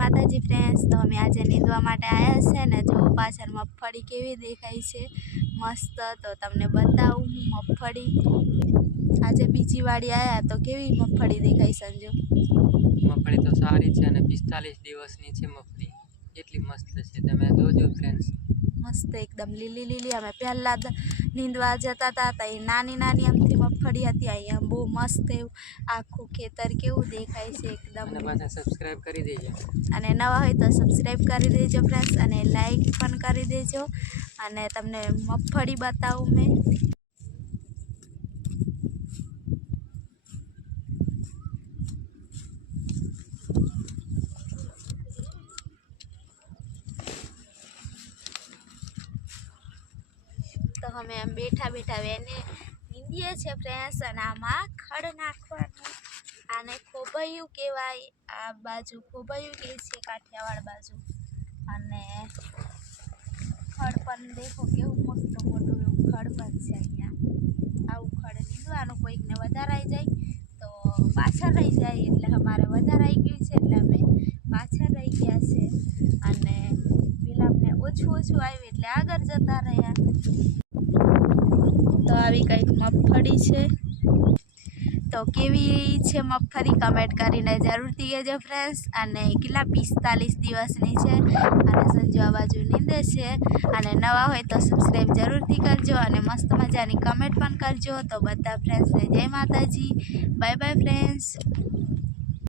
માતાજી ફ્રેન્ડ્સ, તો અમે આજે નીંદવા માટે આવ્યા છે ને જો પાછળ મગફળી કેવી દેખાય છે મસ્ત, તો તમને બતાવું મગફળી આજે બીજી વાડી આવ્યા તો કેવી મગફળી દેખાય સંજુ? મગફળી તો સારી છે અને 45 દિવસની છે મગફળી, એટલી મસ્ત છે, તમે જોજો ફ્રેન્ડ્સ. મસ્ત એકદમ લીલી લીલી. અમે પહેલા નીંદવા જતા હતા તો એ નાની નાની અમથી મગફળી હતી, અહીંયા બહુ મસ્ત એવું આખું ખેતર કેવું દેખાય છે એકદમ. અને પાછા સબસ્ક્રાઇબ કરી દેજો, અને નવા હોય તો સબસ્ક્રાઈબ કરી દેજો ફ્રેન્ડ્સ, અને લાઈક પણ કરી દેજો. અને તમને મગફળી બતાવું મેં. તો અમે એમ બેઠા બેઠા એને નીંદીએ છીએ ફ્રેન્ડ્સ, અને આમાં ખડ નાખવાનું. આને ખોબૈયું કહેવાય, આ બાજુ ખોબૈયું કહે છે કાઠિયાવાડ બાજુ. અને ખડ પણ દેખો કેવું મોટું મોટું એવું ખડ પણ છે અહીંયા. આવું ખડ નીંદવાનું, કોઈકને વધારે આવી જાય તો પાછળ રહી જાય, એટલે અમારે વધારે આવી ગયું છે એટલે અમે પાછળ રહી ગયા છે. અને પેલા અમને ઓછું ઓછું આવ્યું એટલે આગળ જતા રહ્યા. તો આવી કંઈક મગફળી છે, તો કેવી છે મગફળી કમેન્ટ કરીને જરૂરથી કહેજો ફ્રેન્ડ્સ. અને કેટલા 45 દિવસની છે, અને સંજુ આ બાજુ નીંદે છે. અને નવા હોય તો સબસ્ક્રાઈબ જરૂરથી કરજો, અને મસ્ત મજાની કમેન્ટ પણ કરજો. તો બધા ફ્રેન્ડ્સને જય માતાજી, બાય બાય ફ્રેન્ડ્સ.